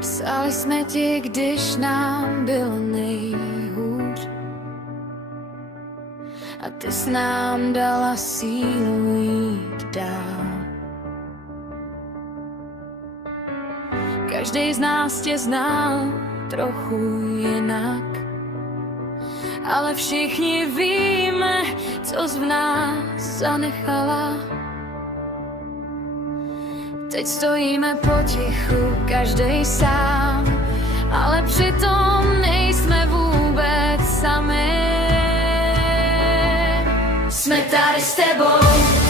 Psali jsme ti, když nám bylo nejhůř, a ty jsi nám dala sílu jít dál. Každý z nás tě znal trochu jinak, ale všichni víme, co jsi v nás zanechala. Teď stojíme potichu, každej sám, ale přitom nejsme vůbec sami. Jsme tady s tebou.